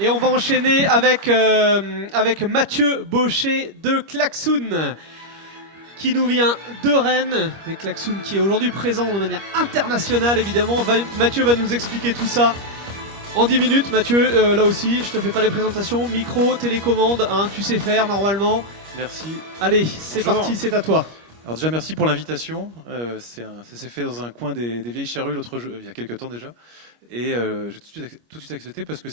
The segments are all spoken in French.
Et on va enchaîner avec Mathieu Baucher de Klaxoon, qui nous vient de Rennes. Et Klaxoon qui est aujourd'hui présent de manière internationale, évidemment. Mathieu va nous expliquer tout ça en 10 minutes. Mathieu, là aussi, je te fais pas les présentations. Micro, télécommande, hein, tu sais faire normalement. Merci. Allez, c'est parti, c'est à toi. Alors déjà, merci pour l'invitation. Ça s'est fait dans un coin des Vieilles Charrues il y a quelques temps déjà. Et j'ai tout de suite accepté parce que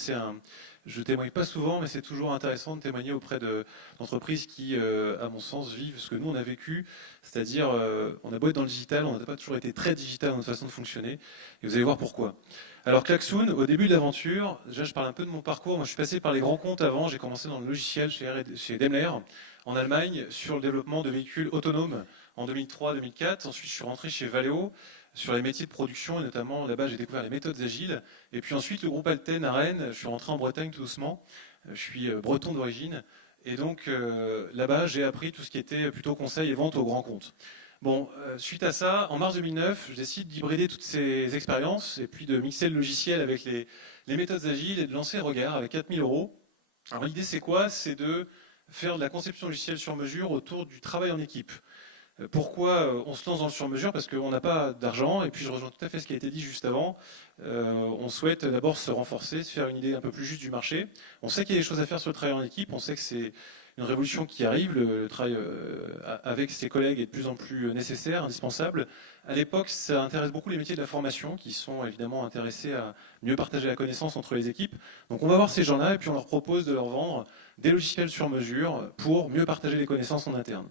je témoigne pas souvent, mais c'est toujours intéressant de témoigner auprès d'entreprises qui, à mon sens, vivent ce que nous on a vécu. C'est-à-dire, on a beau être dans le digital, on n'a pas toujours été très digital dans notre façon de fonctionner. Et vous allez voir pourquoi. Alors Klaxoon, au début de l'aventure, déjà je parle un peu de mon parcours. Moi je suis passé par les grands comptes avant, j'ai commencé dans le logiciel chez Daimler en Allemagne sur le développement de véhicules autonomes en 2003-2004. Ensuite je suis rentré chez Valeo sur les métiers de production et notamment là-bas j'ai découvert les méthodes agiles. Et puis ensuite le groupe Alten à Rennes, je suis rentré en Bretagne tout doucement. Je suis breton d'origine et donc là-bas j'ai appris tout ce qui était plutôt conseil et vente aux grands comptes. Bon, suite à ça, en mars 2009, je décide d'hybrider toutes ces expériences et puis de mixer le logiciel avec les méthodes agiles et de lancer Regard avec 4000 euros. Alors l'idée c'est quoi? C'est de faire de la conception logicielle sur mesure autour du travail en équipe. Pourquoi on se lance dans le sur-mesure? Parce qu'on n'a pas d'argent, et puis je rejoins tout à fait ce qui a été dit juste avant. On souhaite d'abord se renforcer, se faire une idée un peu plus juste du marché. On sait qu'il y a des choses à faire sur le travail en équipe, on sait que c'est une révolution qui arrive, le travail avec ses collègues est de plus en plus nécessaire, indispensable. À l'époque, ça intéresse beaucoup les métiers de la formation, qui sont évidemment intéressés à mieux partager la connaissance entre les équipes. Donc on va voir ces gens-là, et puis on leur propose de leur vendre des logiciels sur mesure pour mieux partager les connaissances en interne.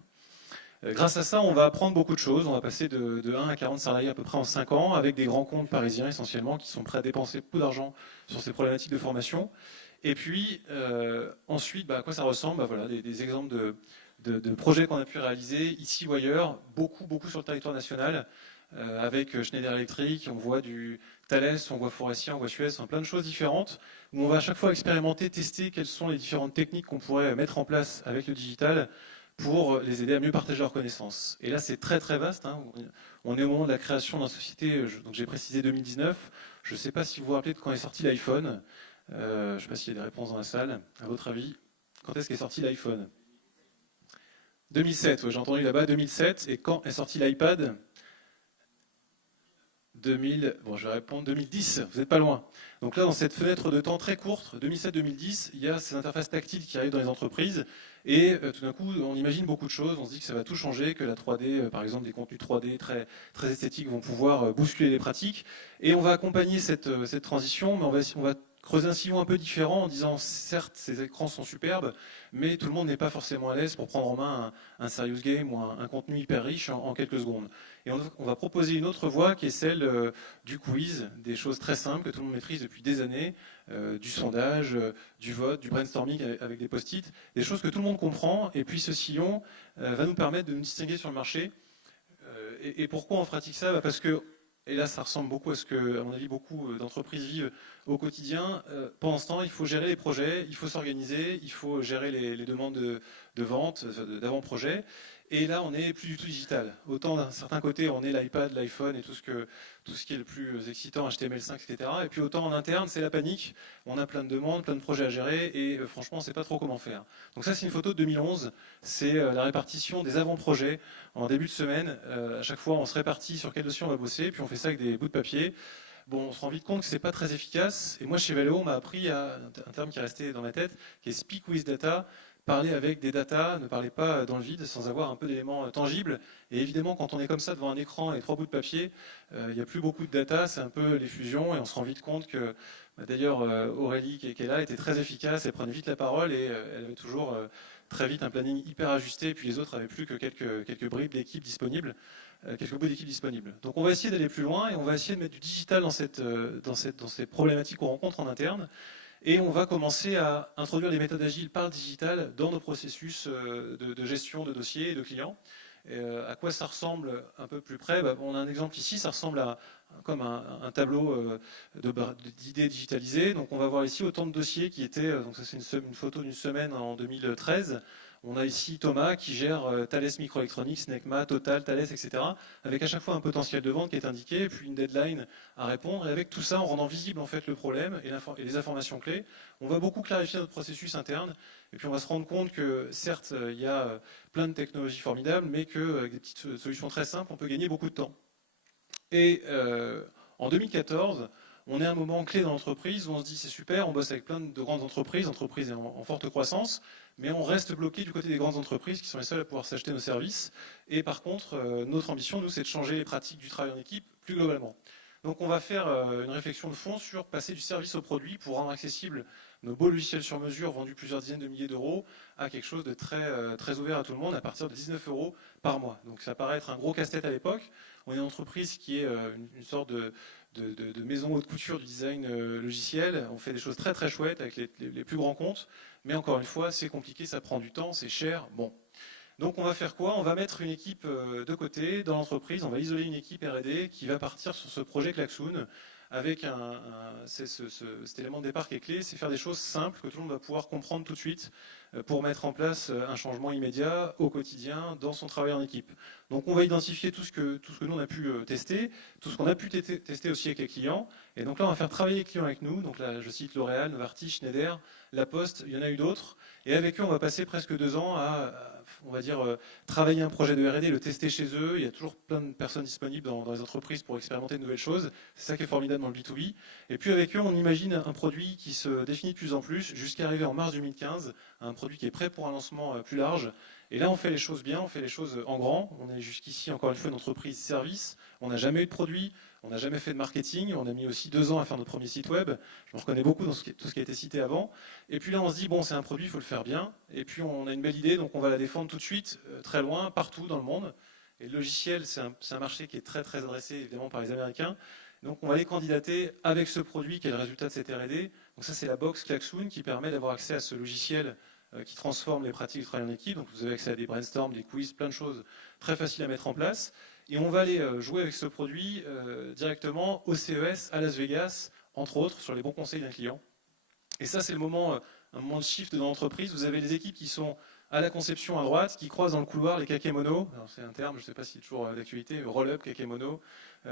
Grâce à ça, on va apprendre beaucoup de choses. On va passer de 1 à 40 salariés à peu près en 5 ans, avec des grands comptes parisiens essentiellement qui sont prêts à dépenser beaucoup d'argent sur ces problématiques de formation. Et puis, ensuite, à quoi ça ressemble? Voilà, des exemples de projets qu'on a pu réaliser ici ou ailleurs, beaucoup sur le territoire national, avec Schneider Electric, on voit du Thales, on voit Faurecia, on voit Suez, plein de choses différentes, où on va à chaque fois expérimenter, tester quelles sont les différentes techniques qu'on pourrait mettre en place avec le digital pour les aider à mieux partager leurs connaissances. Et là, c'est très très vaste. Hein. On est au moment de la création d'une société, donc j'ai précisé 2019. Je ne sais pas si vous vous rappelez de quand est sorti l'iPhone. Je ne sais pas s'il y a des réponses dans la salle. À votre avis, quand est-ce qu'est sorti l'iPhone? 2007, ouais, j'ai entendu là-bas, 2007. Et quand est sorti l'iPad? 2000, bon, je vais répondre 2010, vous n'êtes pas loin. Donc là, dans cette fenêtre de temps très courte, 2007-2010, il y a ces interfaces tactiles qui arrivent dans les entreprises, et tout d'un coup, on imagine beaucoup de choses, on se dit que ça va tout changer, que la 3D, par exemple, des contenus 3D très esthétiques vont pouvoir bousculer les pratiques, et on va accompagner cette transition, mais on va creuser un sillon un peu différent en disant, certes, ces écrans sont superbes, mais tout le monde n'est pas forcément à l'aise pour prendre en main un serious game ou un contenu hyper riche en quelques secondes. Et on va proposer une autre voie qui est celle du quiz, des choses très simples que tout le monde maîtrise depuis des années, du sondage, du vote, du brainstorming avec des post-it, des choses que tout le monde comprend. Et puis ce sillon va nous permettre de nous distinguer sur le marché. Et pourquoi on pratique ça? Parce que, et là ça ressemble beaucoup à ce que, à mon avis, beaucoup d'entreprises vivent au quotidien. Pendant ce temps, il faut gérer les projets, il faut s'organiser, il faut gérer les demandes de vente, d'avant-projet. Et là, on n'est plus du tout digital. Autant d'un certain côté, on est l'iPad, l'iPhone et tout ce qui est le plus excitant, HTML5, etc. Et puis autant en interne, c'est la panique. On a plein de demandes, plein de projets à gérer et franchement, on ne sait pas trop comment faire. Donc ça, c'est une photo de 2011. C'est la répartition des avant-projets en début de semaine. À chaque fois, on se répartit sur quel dossier on va bosser, puis on fait ça avec des bouts de papier. Bon, on se rend vite compte que c'est pas très efficace. Et moi, chez Valeo, on m'a appris un terme qui est resté dans ma tête, qui est speak with data. Parler avec des datas, ne parlez pas dans le vide sans avoir un peu d'éléments tangibles. Et évidemment, quand on est comme ça devant un écran et trois bouts de papier, il n'y a plus beaucoup de data, c'est un peu l'effusion et on se rend vite compte que, d'ailleurs, Aurélie qui est là était très efficace, elle prenait vite la parole et elle avait toujours très vite un planning hyper ajusté et puis les autres avaient plus que quelques bribes d'équipes disponibles, quelques bouts d'équipes disponibles. Donc on va essayer d'aller plus loin et on va essayer de mettre du digital dans ces problématiques qu'on rencontre en interne. Et on va commencer à introduire les méthodes agiles par le digital dans nos processus de gestion de dossiers et de clients. À quoi ça ressemble un peu plus près? On a un exemple ici, ça ressemble comme un tableau d'idées digitalisées. Donc on va voir ici autant de dossiers qui étaient, donc ça c'est une photo d'une semaine en 2013. On a ici Thomas qui gère Thales Microelectronics, Necma, Total, Thales, etc. Avec à chaque fois un potentiel de vente qui est indiqué, puis une deadline à répondre. Et avec tout ça, en rendant visible en fait le problème et les informations clés, on va beaucoup clarifier notre processus interne. Et puis on va se rendre compte que certes, il y a plein de technologies formidables, mais qu'avec des petites solutions très simples, on peut gagner beaucoup de temps. Et en 2014, on est à un moment clé dans l'entreprise où on se dit c'est super, on bosse avec plein de grandes entreprises en forte croissance, mais on reste bloqué du côté des grandes entreprises qui sont les seules à pouvoir s'acheter nos services. Et par contre, notre ambition, nous, c'est de changer les pratiques du travail en équipe plus globalement. Donc on va faire une réflexion de fond sur passer du service au produit pour rendre accessible nos beaux logiciels sur mesure vendus plusieurs dizaines de milliers d'euros à quelque chose de très ouvert à tout le monde à partir de 19 euros par mois. Donc ça paraît être un gros casse-tête à l'époque. On est une entreprise qui est une sorte de maison haute couture du design logiciel. On fait des choses très très chouettes avec les plus grands comptes. Mais encore une fois, c'est compliqué, ça prend du temps, c'est cher. Bon. Donc on va faire quoi? On va mettre une équipe de côté dans l'entreprise, on va isoler une équipe R&D qui va partir sur ce projet Klaxoon avec cet élément de départ qui est clé, c'est faire des choses simples que tout le monde va pouvoir comprendre tout de suite pour mettre en place un changement immédiat au quotidien dans son travail en équipe. Donc on va identifier tout ce que nous on a pu tester, tout ce qu'on a pu tester aussi avec les clients. Et donc là on va faire travailler les clients avec nous. Donc là je cite L'Oréal, Novartis, Schneider, La Poste, il y en a eu d'autres. Et avec eux on va passer presque 2 ans à on va dire, travailler un projet de R&D, le tester chez eux. Il y a toujours plein de personnes disponibles dans les entreprises pour expérimenter de nouvelles choses. C'est ça qui est formidable dans le B2B. Et puis avec eux, on imagine un produit qui se définit de plus en plus jusqu'à arriver en mars 2015 à un produit qui est prêt pour un lancement plus large. Et là, on fait les choses bien, on fait les choses en grand. On est jusqu'ici, encore une fois, une entreprise service. On n'a jamais eu de produit, on n'a jamais fait de marketing. On a mis aussi 2 ans à faire notre premier site web. Je me reconnais beaucoup dans tout ce qui a été cité avant. Et puis là, on se dit, bon, c'est un produit, il faut le faire bien. Et puis, on a une belle idée, donc on va la défendre tout de suite, très loin, partout dans le monde. Et le logiciel, c'est un marché qui est très, très adressé, évidemment, par les Américains. Donc, on va les candidater avec ce produit qui est le résultat de cette R&D. Donc ça, c'est la box Klaxoon qui permet d'avoir accès à ce logiciel qui transforme les pratiques de travail en équipe. Donc vous avez accès à des brainstorms, des quiz, plein de choses très faciles à mettre en place. Et on va aller jouer avec ce produit directement au CES à Las Vegas, entre autres, sur les bons conseils d'un client. Et ça, c'est un moment de shift dans l'entreprise. Vous avez les équipes qui sont à la conception à droite, qui croisent dans le couloir les kakémonos. C'est un terme, je ne sais pas s'il est toujours d'actualité, roll-up, kakémono.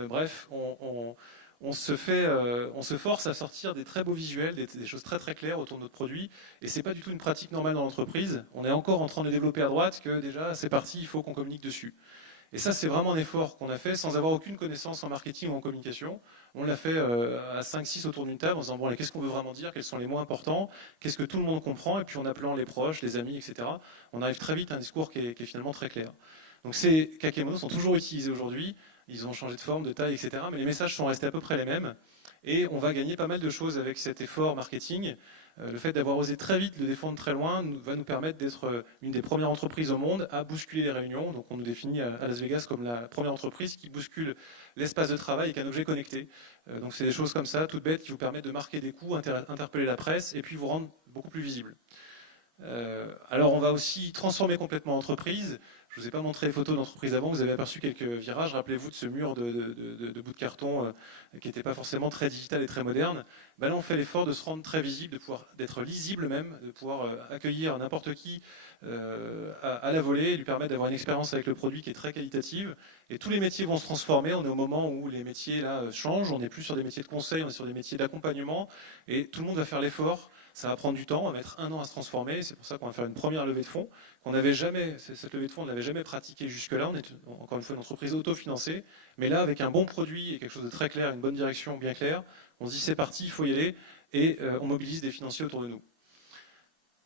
Bref, on se force à sortir des très beaux visuels, des choses très très claires autour de notre produit. Et c'est pas du tout une pratique normale dans l'entreprise. On est encore en train de développer à droite que déjà c'est parti, il faut qu'on communique dessus. Et ça, c'est vraiment un effort qu'on a fait sans avoir aucune connaissance en marketing ou en communication. On l'a fait à 5-6 autour d'une table en disant bon, qu'est-ce qu'on veut vraiment dire, quels sont les mots importants, qu'est-ce que tout le monde comprend, et puis en appelant les proches, les amis, etc. On arrive très vite à un discours qui est finalement très clair. Donc ces kakémonos sont toujours utilisés aujourd'hui. Ils ont changé de forme, de taille, etc. Mais les messages sont restés à peu près les mêmes. Et on va gagner pas mal de choses avec cet effort marketing. Le fait d'avoir osé très vite le défendre très loin va nous permettre d'être une des premières entreprises au monde à bousculer les réunions. Donc on nous définit à Las Vegas comme la première entreprise qui bouscule l'espace de travail avec un objet connecté. Donc c'est des choses comme ça, toutes bêtes, qui vous permettent de marquer des coups, interpeller la presse et puis vous rendre beaucoup plus visible. Alors on va aussi transformer complètement l'entreprise. Je ne vous ai pas montré les photos d'entreprise avant, vous avez aperçu quelques virages. Rappelez-vous de ce mur de bouts de carton qui n'était pas forcément très digital et très moderne. Ben là, on fait l'effort de se rendre très visible, d'être lisible même, de pouvoir accueillir n'importe qui à la volée et lui permettre d'avoir une expérience avec le produit qui est très qualitative. Et tous les métiers vont se transformer. On est au moment où les métiers là changent. On n'est plus sur des métiers de conseil, on est sur des métiers d'accompagnement. Et tout le monde va faire l'effort. Ça va prendre du temps, on va mettre 1 an à se transformer. C'est pour ça qu'on va faire une première levée de fonds. Cette levée de fonds, on ne l'avait jamais pratiquée jusque-là. On est encore une fois une entreprise autofinancée. Mais là, avec un bon produit et quelque chose de très clair, une bonne direction bien claire, on se dit c'est parti, il faut y aller. Et on mobilise des financiers autour de nous.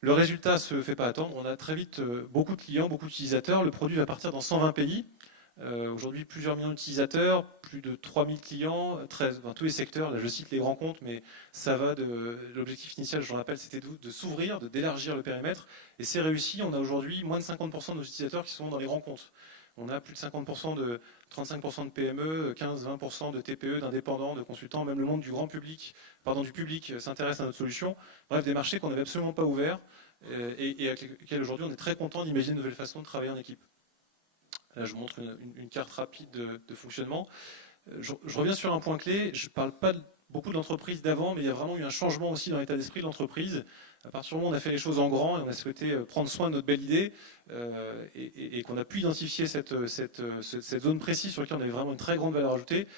Le résultat ne se fait pas attendre. On a très vite beaucoup de clients, beaucoup d'utilisateurs. Le produit va partir dans 120 pays. Aujourd'hui, plusieurs millions d'utilisateurs, plus de 3000 clients, tous les secteurs. Là, je cite les grands comptes, mais ça va de l'objectif initial, je vous rappelle, c'était de s'ouvrir, d'élargir le périmètre. Et c'est réussi. On a aujourd'hui moins de 50% de nos utilisateurs qui sont dans les grands comptes. On a plus de 35% de PME, 15-20% de TPE, d'indépendants, de consultants. Même le monde du public s'intéresse à notre solution. Bref, des marchés qu'on n'avait absolument pas ouverts et avec lesquels aujourd'hui on est très content d'imaginer de nouvelles façons de travailler en équipe. Là, je vous montre une carte rapide de fonctionnement. Je reviens sur un point clé. Je ne parle pas beaucoup d'entreprises d'avant, mais il y a vraiment eu un changement aussi dans l'état d'esprit de l'entreprise. À partir du moment où on a fait les choses en grand et on a souhaité prendre soin de notre belle idée et qu'on a pu identifier cette zone précise sur laquelle on avait vraiment une très grande valeur ajoutée,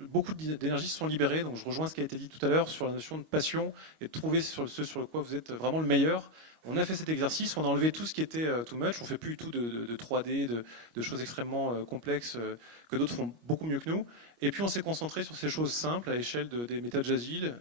beaucoup d'énergie se sont libérées. Donc je rejoins ce qui a été dit tout à l'heure sur la notion de passion et de trouver ce sur quoi vous êtes vraiment le meilleur. On a fait cet exercice, on a enlevé tout ce qui était too much, on ne fait plus du tout de 3D, de choses extrêmement complexes que d'autres font beaucoup mieux que nous. Et puis on s'est concentré sur ces choses simples à l'échelle des méthodes agiles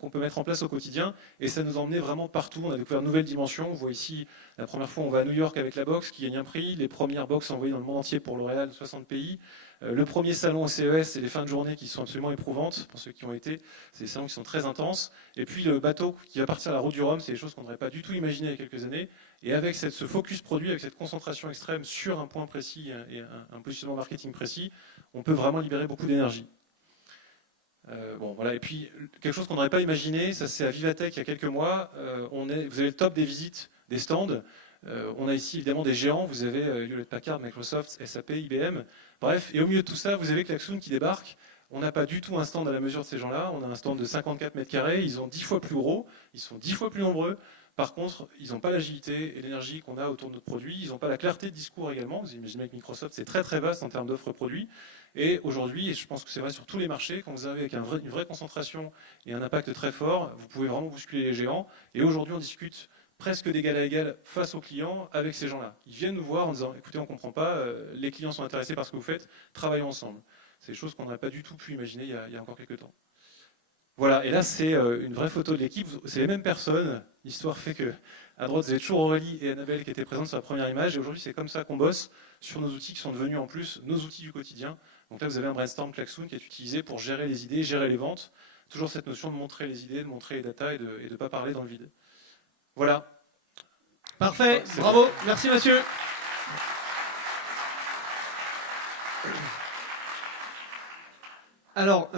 qu'on peut mettre en place au quotidien. Et ça nous a emmené vraiment partout. On a découvert de nouvelles dimensions. On voit ici, la première fois, on va à New York avec la boxe qui gagne un prix. Les premières boxes envoyées dans le monde entier pour L'Oréal, 60 pays. Le premier salon au CES et les fins de journée qui sont absolument éprouvantes pour ceux qui ont été. C'est des salons qui sont très intenses. Et puis le bateau qui va partir à la route du Rhum, c'est des choses qu'on n'aurait pas du tout imaginées il y a quelques années. Et avec ce focus produit, avec cette concentration extrême sur un point précis et un positionnement marketing précis, on peut vraiment libérer beaucoup d'énergie. Bon, voilà. Et puis, quelque chose qu'on n'aurait pas imaginé, ça c'est à Vivatech il y a quelques mois, vous avez le top des visites, des stands. On a ici évidemment des géants, vous avez Hewlett-Packard, Microsoft, SAP, IBM, bref, et au milieu de tout ça, vous avez Klaxoon qui débarque. On n'a pas du tout un stand à la mesure de ces gens-là, on a un stand de 54 mètres carrés, ils ont 10 fois plus gros, ils sont 10 fois plus nombreux. Par contre, ils n'ont pas l'agilité et l'énergie qu'on a autour de notre produit, ils n'ont pas la clarté de discours également. Vous imaginez avec Microsoft, c'est très très vaste en termes d'offres produits. Et aujourd'hui, et je pense que c'est vrai sur tous les marchés, quand vous avez avec une vraie concentration et un impact très fort, vous pouvez vraiment bousculer les géants. Et aujourd'hui, on discute presque d'égal à égal face aux clients avec ces gens-là. Ils viennent nous voir en disant, écoutez, on ne comprend pas, les clients sont intéressés par ce que vous faites, travaillons ensemble. C'est des choses qu'on n'a pas du tout pu imaginer il y a encore quelques temps. Voilà, et là c'est une vraie photo de l'équipe, c'est les mêmes personnes. L'histoire fait que à droite vous avez toujours Aurélie et Annabelle qui étaient présentes sur la première image, et aujourd'hui c'est comme ça qu'on bosse sur nos outils qui sont devenus en plus nos outils du quotidien. Donc là vous avez un brainstorm Klaxoon qui est utilisé pour gérer les idées, gérer les ventes. Toujours cette notion de montrer les idées, de montrer les datas et de ne pas parler dans le vide. Voilà. Parfait, bravo, merci Mathieu. Alors,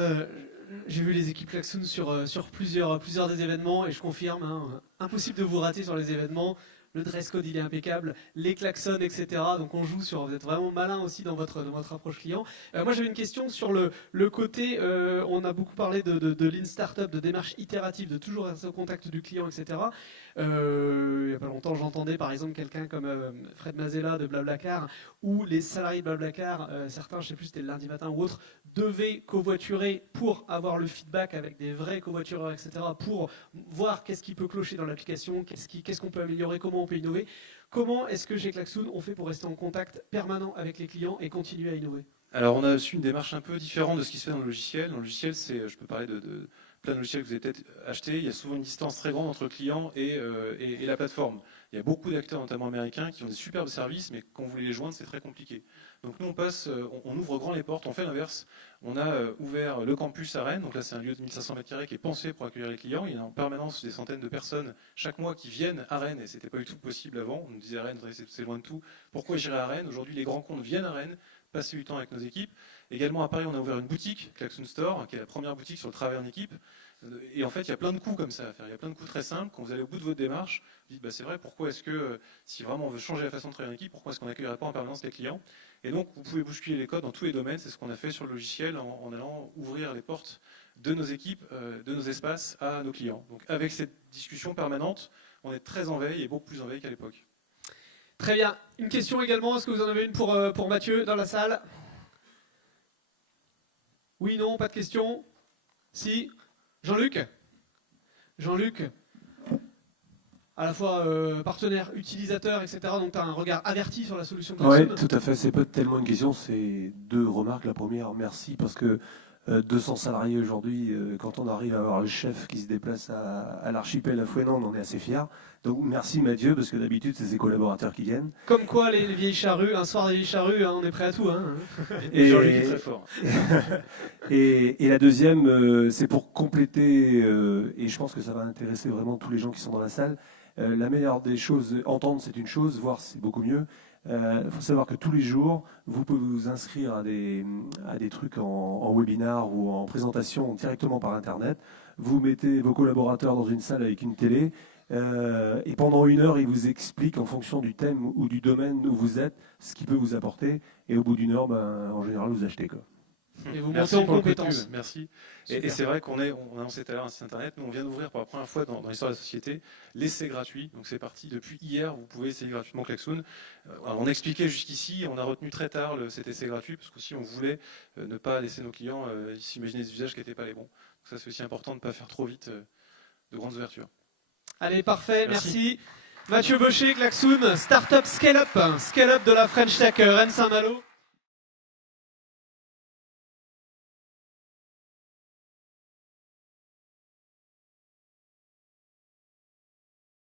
j'ai vu les équipes Klaxoon sur plusieurs des événements et je confirme, hein, impossible de vous rater sur les événements. Le dress code il est impeccable, les klaxons, etc. Donc on joue sur, vous êtes vraiment malin aussi dans votre approche client. Moi j'avais une question sur le côté, on a beaucoup parlé de Lean Startup, de démarche itérative, de toujours être au contact du client, etc. Il n'y a pas longtemps j'entendais par exemple quelqu'un comme Fred Mazella de Blablacar, où les salariés de Blablacar, certains, je ne sais plus si c'était le lundi matin ou autre, devaient covoiturer pour avoir le feedback avec des vrais covoitureurs, etc. pour voir qu'est-ce qui peut clocher dans l'application, qu'est-ce qu'on peut améliorer, comment on peut innover. Comment est-ce que chez Klaxoon, on fait pour rester en contact permanent avec les clients et continuer à innover? Alors on a su une démarche un peu différente de ce qui se fait dans le logiciel. Dans le logiciel, je peux parler de plein de logiciels que vous avez peut-être achetés. Il y a souvent une distance très grande entre le client et la plateforme. Il y a beaucoup d'acteurs, notamment américains, qui ont des superbes services, mais quand vous voulez les joindre, c'est très compliqué. Donc nous, on ouvre grand les portes, on fait l'inverse. On a ouvert le campus à Rennes, donc là c'est un lieu de 1500 m² qui est pensé pour accueillir les clients. Il y a en permanence des centaines de personnes chaque mois qui viennent à Rennes, et c'était pas du tout possible avant. On nous disait à Rennes, c'est loin de tout. Pourquoi j'irai à Rennes? Aujourd'hui, les grands comptes viennent à Rennes, passer du temps avec nos équipes. Également à Paris, on a ouvert une boutique, Klaxoon Store, qui est la première boutique sur le travail en équipe. Et en fait, il y a plein de coups comme ça à faire. Il y a plein de coups très simples. Quand vous allez au bout de votre démarche, vous dites, c'est vrai, pourquoi est-ce que, si vraiment on veut changer la façon de travailler en équipe, pourquoi est-ce qu'on n'accueillerait pas en permanence les clients? Et donc, vous pouvez bousculer les codes dans tous les domaines. C'est ce qu'on a fait sur le logiciel en allant ouvrir les portes de nos équipes, de nos espaces à nos clients. Donc, avec cette discussion permanente, on est très en veille et beaucoup plus en veille qu'à l'époque. Très bien. Une question également. Est-ce que vous en avez une pour Mathieu dans la salle? Oui, non, pas de question? Si? Jean-Luc? Jean-Luc, à la fois partenaire, utilisateur, etc. Donc tu as un regard averti sur la solution de Klaxoon. Oui, tout à fait. C'est pas tellement une question, c'est deux remarques. La première, merci, parce que 200 salariés aujourd'hui, quand on arrive à avoir le chef qui se déplace à l'archipel à Fouesnant, on en est assez fiers. Donc merci Mathieu, parce que d'habitude c'est ses collaborateurs qui viennent. Comme quoi les vieilles charrues, un soir des vieilles charrues, hein, on est prêt à tout. Hein. Et Jean-Luc est très fort. et la deuxième, c'est pour compléter, et je pense que ça va intéresser vraiment tous les gens qui sont dans la salle. La meilleure des choses, entendre c'est une chose, voir c'est beaucoup mieux. Il faut savoir que tous les jours, vous pouvez vous inscrire à des trucs en webinar ou en présentation directement par Internet. Vous mettez vos collaborateurs dans une salle avec une télé et pendant 1 heure, ils vous expliquent en fonction du thème ou du domaine où vous êtes ce qui peut vous apporter. Et au bout d'1 heure, en général, vous achetez, quoi. Et vous Merci montez en pour le coup de compétences. pub, merci. Super. Et c'est vrai on a annoncé tout à l'heure un site internet. Nous, on vient d'ouvrir pour la première fois dans l'histoire de la société l'essai gratuit. Donc c'est parti depuis hier. Vous pouvez essayer gratuitement Klaxoon. On expliquait jusqu'ici, on a retenu très tard cet essai gratuit parce qu'aussi on voulait ne pas laisser nos clients s'imaginer des usages qui n'étaient pas les bons. Donc ça, c'est aussi important de ne pas faire trop vite de grandes ouvertures. Allez, parfait, Merci. merci. Mathieu Baucher, Klaxoon, Startup Scale-Up de la French Tech Rennes Saint-Malo.